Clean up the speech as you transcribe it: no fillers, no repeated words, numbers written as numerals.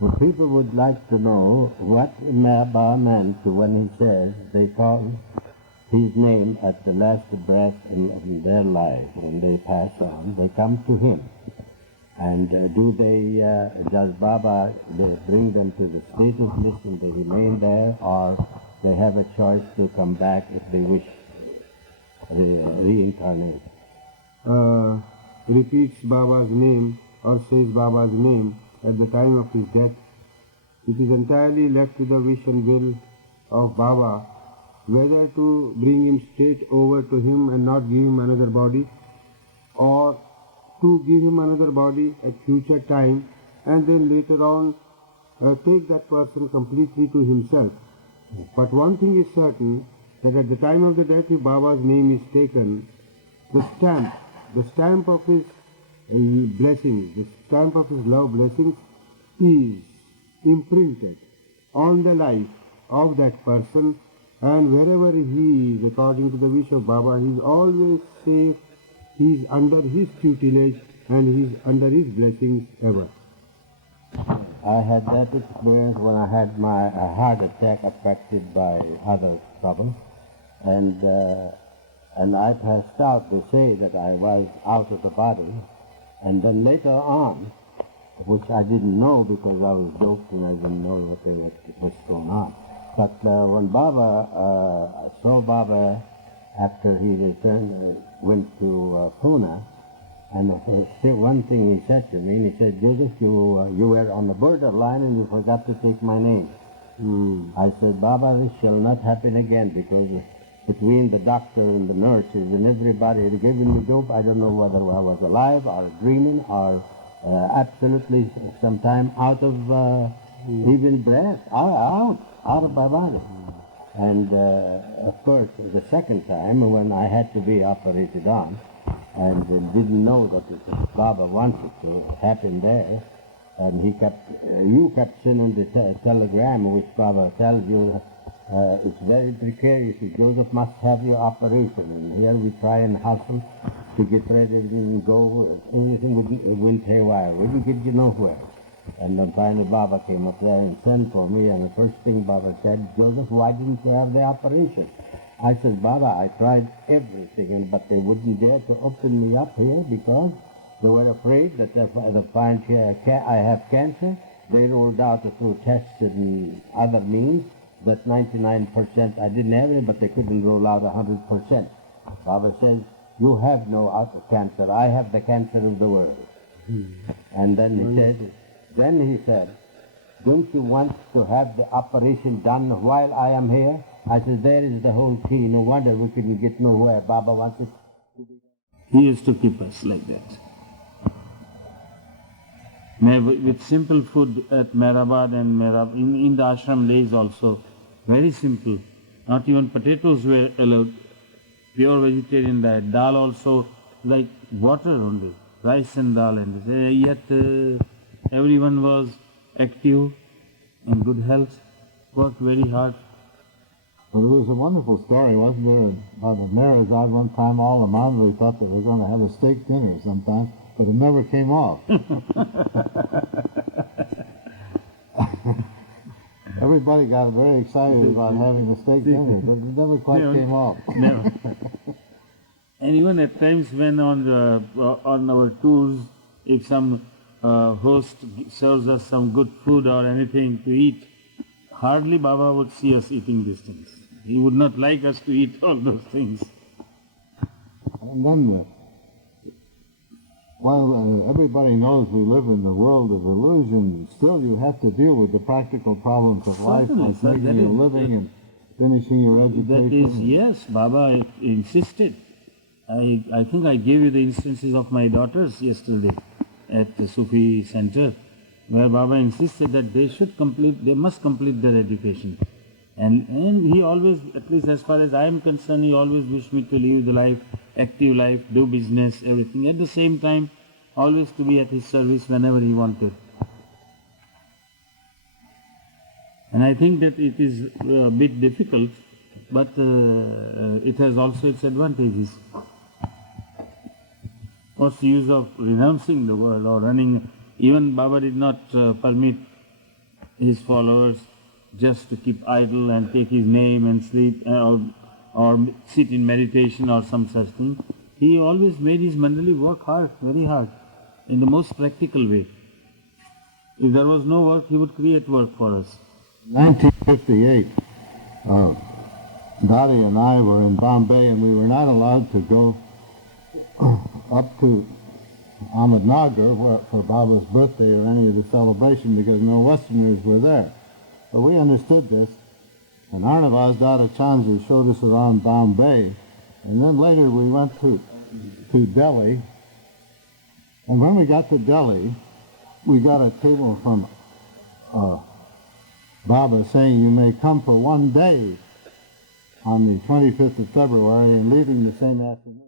Well, people would like to know what Baba meant when he says they call his name at the last breath in their life. When they pass on, they come to him. And does Baba bring them to the state of bliss and they remain there, or they have a choice to come back if they wish reincarnate? Repeats Baba's name or says Baba's name at the time of his death. It is entirely left to the wish and will of Baba whether to bring him straight over to him and not give him another body, or to give him another body at future time and then later on take that person completely to himself. But one thing is certain, that at the time of the death, if Baba's name is taken, the stamp of his blessings, the stamp of his love blessings is imprinted on the life of that person, and wherever he is, according to the wish of Baba, he is always safe, he is under his tutelage and he is under his blessings ever. I had that experience when I had my heart attack affected by other troubles, and I passed out. They say that I was out of the body, and then later on, which I didn't know because I was doped and I didn't know what was going on. But when Baba saw Baba after he returned, went to Pune, and one thing he said to me, and he said, "Joseph, you were on the borderline and you forgot to take my name." I said, "Baba, this shall not happen again, because between the doctor and the nurses and everybody had given me dope. I don't know whether I was alive or dreaming or absolutely sometime out of even breath, out of my body." And of course, the second time when I had to be operated on, and didn't know that Baba wanted to happen there, and you kept sending the telegram which Baba tells you it's very precarious. Joseph must have your operation, and here we try and hustle to get ready and go. Everything went haywire. We didn't get you nowhere. And then finally Baba came up there and sent for me, and the first thing Baba said, "Joseph, why didn't you have the operation?" I said, "Baba, I tried everything, but they wouldn't dare to open me up here because they were afraid that if they find I have cancer, they rolled out through tests and other means that 99% I didn't have it, but they couldn't roll out 100%. Baba says, "You have no cancer. I have the cancer of the world." And then he said, "Don't you want to have the operation done while I am here?" I said, "There is the whole key. No wonder we couldn't get nowhere. Baba wanted to be there." He used to keep us like that. With simple food at Meherabad and in the ashram days also, very simple. Not even potatoes were allowed. Pure vegetarian diet. Dal also like water only. Rice and dal. And yet everyone was active, in good health, worked very hard. Well, there was a wonderful story, wasn't there, about the Meherjee one time. All the Mandali thought they were going to have a steak dinner sometime, but it never came off. Everybody got very excited about having a steak dinner, but it never quite came off. Never. And even at times when on our tours, if some host serves us some good food or anything to eat, hardly Baba would see us eating these things. He would not like us to eat all those things. And then, while everybody knows we live in the world of illusion, still you have to deal with the practical problems of life, like making a living and finishing your education. That is, yes, Baba insisted. I think I gave you the instances of my daughters yesterday at the Sufi center, where Baba insisted that they must complete their education. And he always, at least as far as I am concerned, he always wished me to live the life, active life, do business, everything. At the same time, always to be at his service whenever he wanted. And I think that it is a bit difficult, but it has also its advantages. What's the use of renouncing the world or running? Even Baba did not permit his followers just to keep idle and take his name and sleep or sit in meditation or some such thing. He always made his Mandali work hard, very hard, in the most practical way. If there was no work, he would create work for us. 1958, Kari and I were in Bombay, and we were not allowed to go up to Ahmednagar for Baba's birthday or any of the celebration because no Westerners were there. But we understood this, and Arnavaz Dada Chandra showed us around Bombay, and then later we went to Delhi, and when we got to Delhi, we got a cable from Baba saying you may come for one day on the 25th of February and leaving the same afternoon.